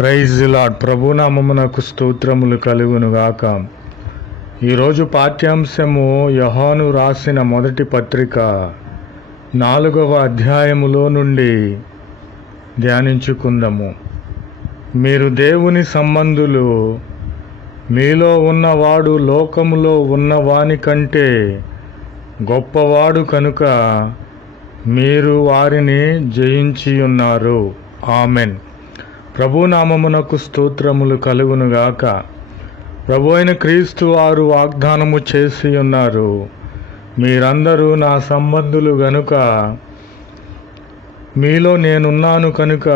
Praise the lord. ప్రభునామమునకు స్తోత్రములు కలుగునుగాక. ఈరోజు పాఠ్యాంశము యోహాను రాసిన మొదటి పత్రిక 4వ అధ్యాయములో నుండి ధ్యానించుకుందాము. మీరు దేవుని సంబంధులు, మీలో ఉన్నవాడు లోకములో ఉన్నవాని కంటే గొప్పవాడు కనుక మీరు వారిని జయించి ఉన్నారు. ఆమెన్. ప్రభునామమునకు స్తోత్రములు కలుగునుగాక. ప్రభు అయిన క్రీస్తు వారు వాగ్దానము చేసి ఉన్నారు, మీరందరూ నా సంబంధులు గనుక, మీలో నేనున్నాను కనుక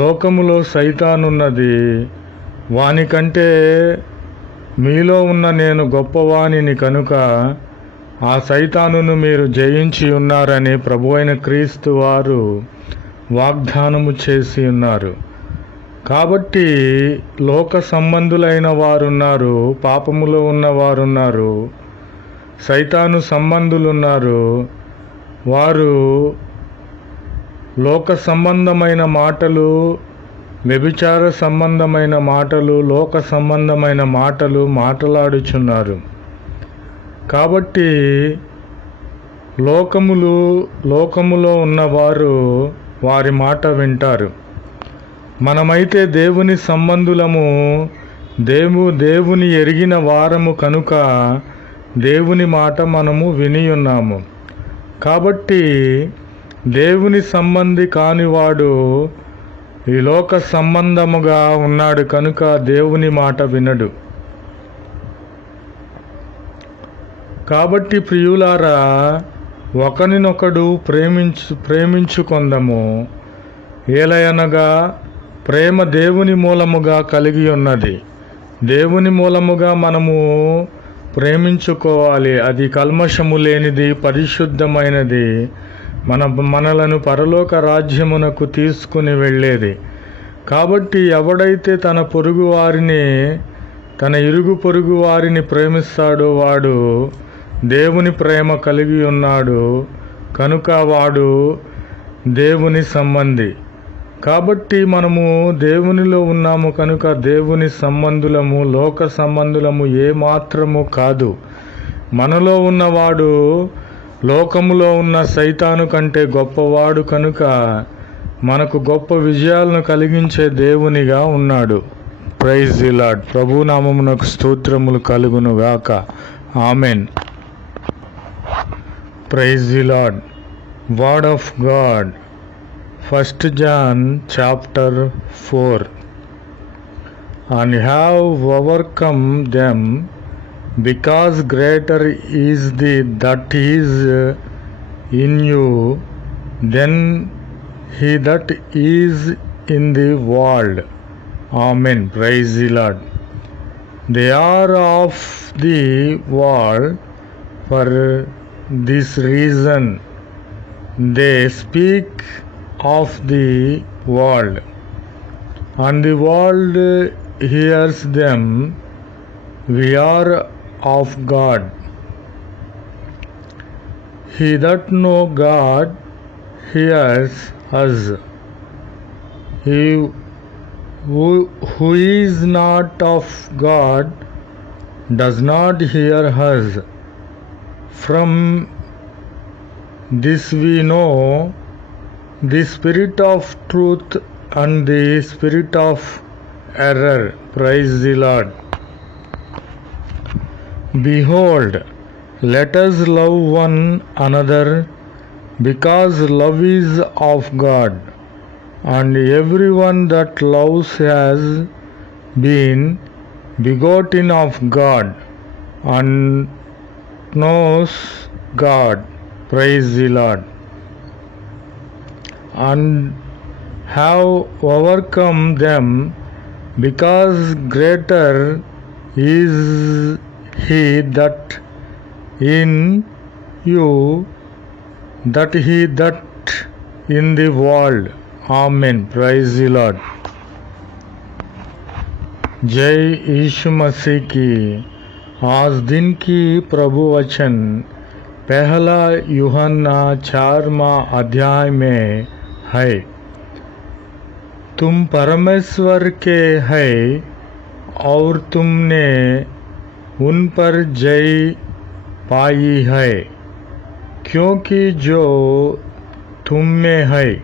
లోకములో సైతానున్నది, వానికంటే మీలో ఉన్న నేను గొప్పవానిని కనుక ఆ సైతానును మీరు జయించి ఉన్నారని ప్రభు అయిన క్రీస్తు వారు వాగ్దానము చేసి ఉన్నారు. కాబట్టి లోక సంబంధులైన వారున్నారు, పాపములో ఉన్నవారున్నారు, సైతాను సంబంధులున్నారు. వారు లోక సంబంధమైన మాటలు, వ్యభిచార సంబంధమైన మాటలు, లోక సంబంధమైన మాటలు మాట్లాడుచున్నారు. కాబట్టి లోకములో ఉన్నవారు వారి మాట వింటారు. మనమైతే దేవుని సంబంధులము, దేవుని ఎరిగిన వారము కనుక దేవుని మాట మనము విని ఉన్నాము. కాబట్టి దేవుని సంబంధి కానివాడు ఈ లోక సంబంధముగా ఉన్నాడు కనుక దేవుని మాట వినడు. కాబట్టి ప్రియులారా, ఒకరినొకడు ప్రేమించుకొందము. ఏలయనగా ప్రేమ దేవుని మూలముగా కలిగి ఉన్నది. దేవుని మూలముగా మనము ప్రేమించుకోవాలి. అది కల్మషము లేనిది, పరిశుద్ధమైనది, మనలను పరలోక రాజ్యమునకు తీసుకుని వెళ్ళేది. కాబట్టి ఎవడైతే తన పొరుగు వారిని, తన ఇరుగు పొరుగు వారిని ప్రేమిస్తాడో వాడు దేవుని ప్రేమ కలిగి ఉన్నాడు కనుక వాడు దేవుని సంబంధి. కాబట్టి మనము దేవునిలో ఉన్నాము కనుక దేవుని సంబంధులము, లోక సంబంధులము ఏమాత్రము కాదు. మనలో ఉన్నవాడు లోకములో ఉన్న సైతాను కంటే గొప్పవాడు కనుక మనకు గొప్ప విజయాలను కలిగించే దేవునిగా ఉన్నాడు. Praise the lord. ప్రభునామమునకు స్తోత్రములు కలుగునుగాక. Amen. Praise the Lord. Word of God. 1 John chapter 4. And have overcome them, because greater is that is in you than he that is in the world. Amen. Praise the Lord. They are of the world, for this reason they speak of the world, and the world hears them. We are of God. He that know God hears us. He who is not of God does not hear us. From this we know the spirit of truth and the spirit of error. Praise the Lord. Behold, let us love one another, because love is of God, and everyone that loves has been begotten of God and knows God. Praise the Lord. And have overcome them, because greater is he that in you that he that in the world. Amen. Praise the Lord. जय यीशु मसीह की। आज दिन की प्रभु वचन पहला यूहन्ना 4वां अध्याय में है। तुम परमेश्वर के हैं और तुमने उन पर जय पाई है, क्योंकि जो तुम में है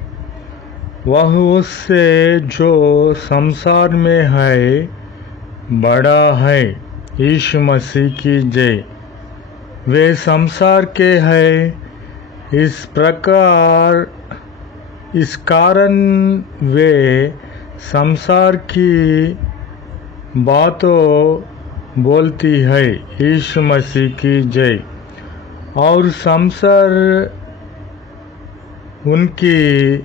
वह उससे जो संसार में है बड़ा है। यीशु मसीह की जय। वे संसार के हैं, इस कारण वे संसार की बातों बोलती है। यीशु मसीह की जय। और संसार उनकी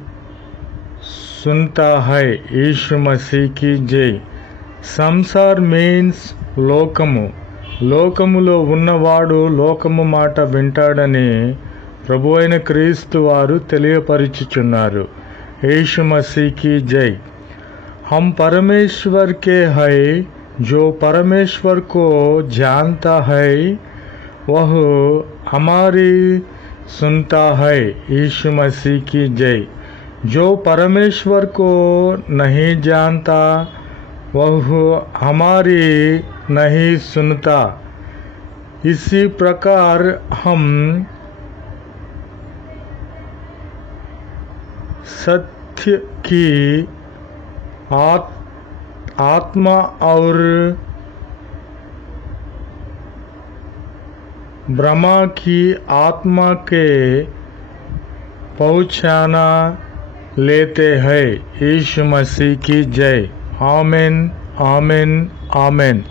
सुनता है। यीशु मसीह की जय। సంసార్ మీన్స్ లోకము. లోకములో ఉన్నవాడు లోకము మాట వింటాడని ప్రభు అయిన క్రీస్తు వారు తెలియపరుచుచున్నారు. यीशु मसीह की जय। हम परमेश्वर के हैं, जो परमेश्वर को जानता है वह हमारी सुनता है। यीशु मसीह की जय। जो परमेश्वर को नहीं जानता वह हमारी नहीं सुनता। इसी प्रकार हम सत्य की आत्मा और ब्रह्मा की आत्मा के पहचाना लेते हैं। यीशु मसीह की जय। आमीन, आमीन, आमीन।